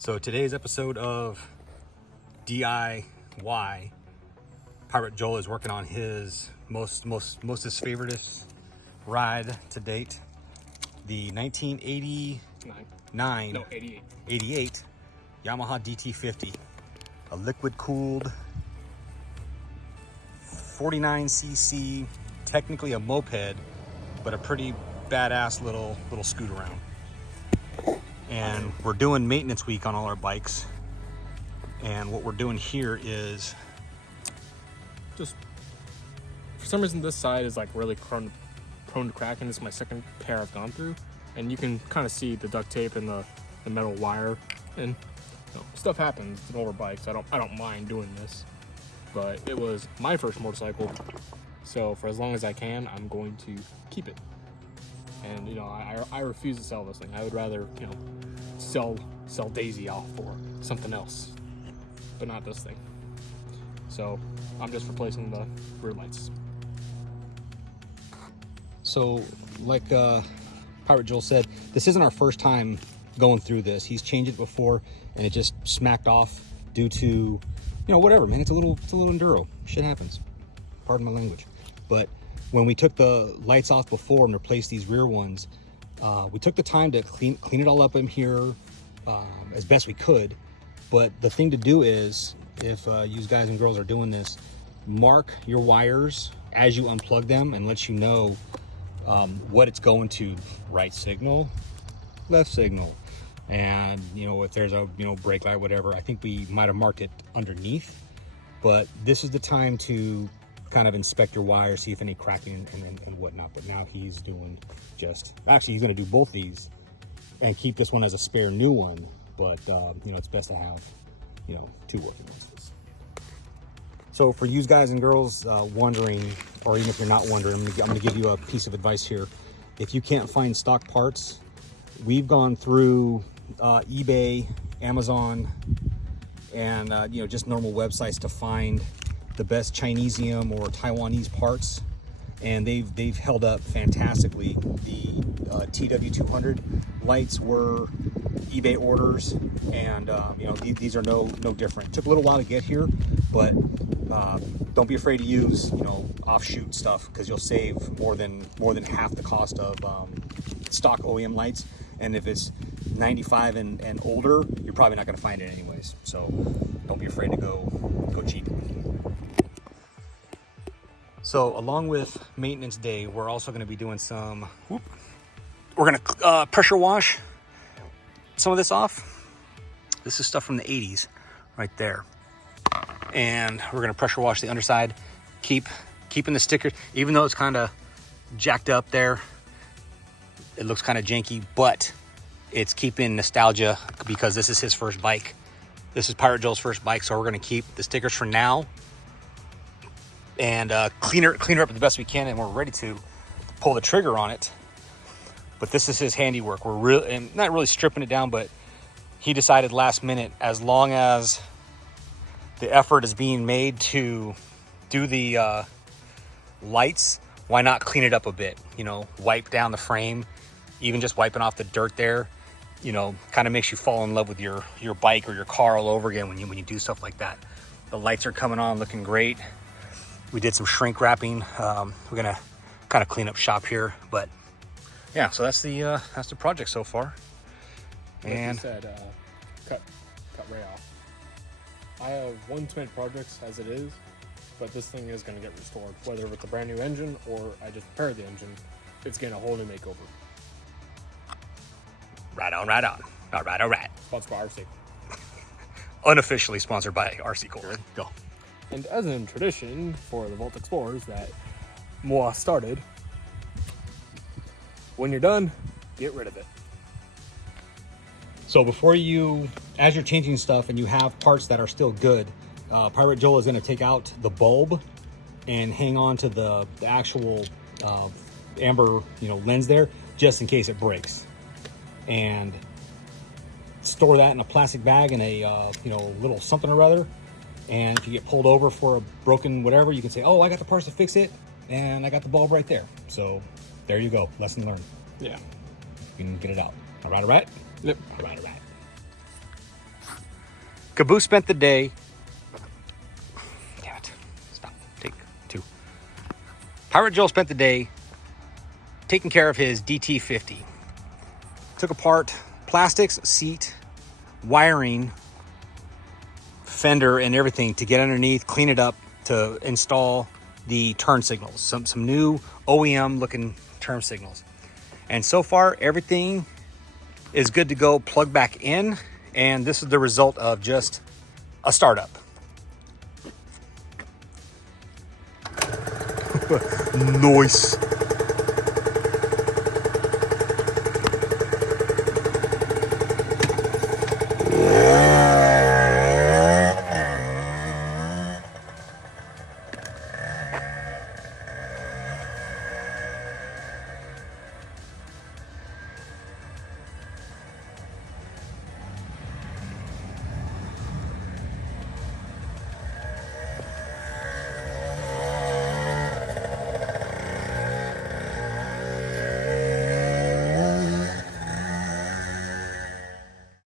So today's episode of DIY, Pirate Joel is working on his most his favoritist ride to date, the 1988 Yamaha DT50, a liquid cooled 49cc, technically a moped, but a pretty badass little scoot around. And we're doing maintenance week on all our bikes. And what we're doing here is just, for some reason, this side is like really prone to cracking. This is my second pair I've gone through, and you can kind of see the duct tape and the metal wire, and stuff happens to older bikes. I don't mind doing this, but it was my first motorcycle, so for as long as I can, I'm going to keep it. And I refuse to sell this thing. I would rather sell Daisy off for something else, but not this thing. So I'm just replacing the rear lights. So, like Pirate Joel said, this isn't our first time going through this. He's changed it before, and it just smacked off due to, whatever, man. It's a little enduro. Shit happens. Pardon my language. But when we took the lights off before and replaced these rear ones, we took the time to clean it all up in here as best we could. But the thing to do is, if you guys and girls are doing this, mark your wires as you unplug them and let you know what it's going to. Right signal, left signal, and if there's a brake light, whatever. I think we might have marked it underneath, but this is the time to kind of inspect your wires, see if any cracking and whatnot. But now he's doing he's going to do both these and keep this one as a spare new one. But it's best to have two working ones. So for you guys and girls wondering, or even if you're not wondering, I'm going to give you a piece of advice here. If you can't find stock parts, we've gone through eBay, Amazon, and just normal websites to find the best Chinesium or Taiwanese parts, and they've held up fantastically. The TW200 lights were eBay orders, and these are no different. Took a little while to get here, but don't be afraid to use offshoot stuff, because you'll save more than half the cost of stock OEM lights. And if it's 95 and older, you're probably not going to find it anyways. So don't be afraid to go cheap. So along with maintenance day, we're also going to be doing some, we're going to pressure wash some of this off. This is stuff from the 80s right there. And we're going to pressure wash the underside, keeping the stickers, even though it's kind of jacked up there. It looks kind of janky, but it's keeping nostalgia, because this is his first bike. This is Pirate Joel's first bike, so we're going to keep the stickers for now and clean her up the best we can, and we're ready to pull the trigger on it. But this is his handiwork. We're not really stripping it down, but he decided last minute, as long as the effort is being made to do the lights, why not clean it up a bit? Wipe down the frame, even just wiping off the dirt there, kind of makes you fall in love with your bike or your car all over again when you do stuff like that. The lights are coming on, looking great. We did some shrink wrapping. We're gonna kind of clean up shop here, but yeah. So that's the project so far. And like you said, cut Ray off. I have one too many projects as it is, but this thing is going to get restored. Whether it's a brand new engine or I just repaired the engine, it's getting a whole new makeover. Right on. All right. Sponsored by RC. Unofficially sponsored by RC Cold. Go. And as in tradition for the Volt Explorers that Moa started, when you're done, get rid of it. So as you're changing stuff and you have parts that are still good, Pirate Joel is going to take out the bulb and hang on to the actual amber lens there, just in case it breaks, and store that in a plastic bag in a little something or other. And if you get pulled over for a broken whatever, you can say, oh, I got the parts to fix it, and I got the bulb right there. So there you go, lesson learned. Yeah, you can get it out. All right. Yep. All right. Caboose spent the day. Damn it. Stop. Take 2. Pirate Joel spent the day taking care of his DT50. Took apart plastics, seat, wiring, fender, and everything to get underneath, clean it up, to install the turn signals. Some new OEM looking turn signals. And so far, everything is good to go, plug back in. And this is the result of just a startup. Nice.